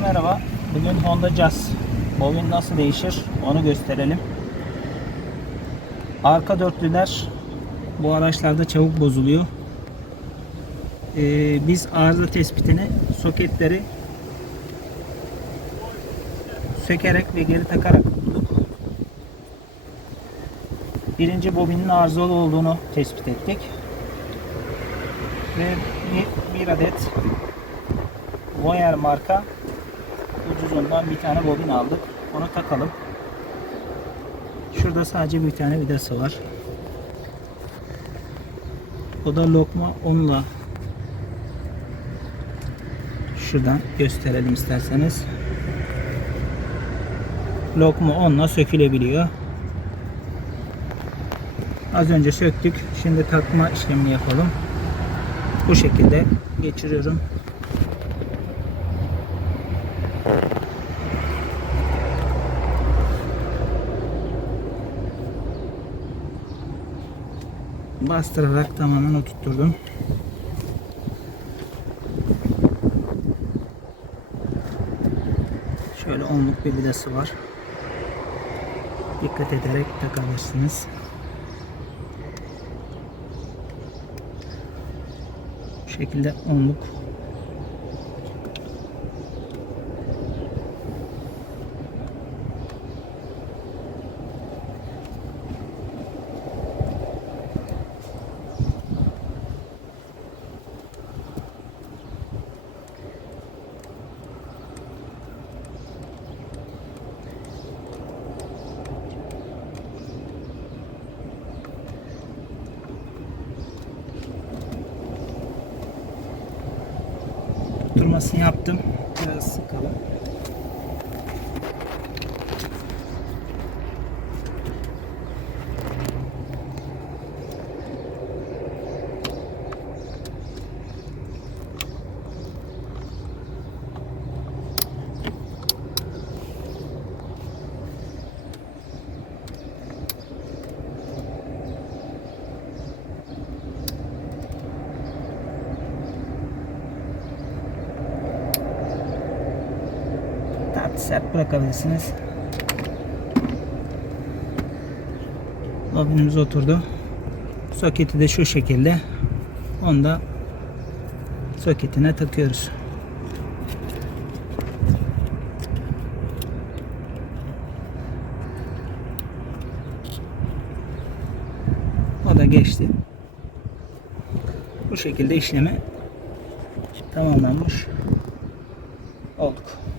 merhaba. Bugün Honda Jazz bobin nasıl değişir onu gösterelim. Arka dörtlüler bu araçlarda çabuk bozuluyor. Ee, biz arıza tespitini soketleri sökerek ve geri takarak bulduk. Birinci bobinin arızalı olduğunu tespit ettik. Ve bir, bir adet Voyer marka ucuzundan bir tane bobin aldık. Onu takalım. Şurada sadece bir tane vidası var. O da lokma onunla şuradan gösterelim isterseniz. Lokma onunla sökülebiliyor. Az önce söktük. Şimdi takma işlemini yapalım. Bu şekilde geçiriyorum. Bastırarak tamamen oturtturdum. Şöyle onluk bir vidası var. Dikkat ederek takabilirsiniz. Bu şekilde onluk Durmasını yaptım. Biraz sıkalım. Sert bırakabilirsiniz. Bobinimiz oturdu. Soketi de şu şekilde. Onu da soketine takıyoruz. O da geçti. Bu şekilde işlemi tamamlanmış olduk.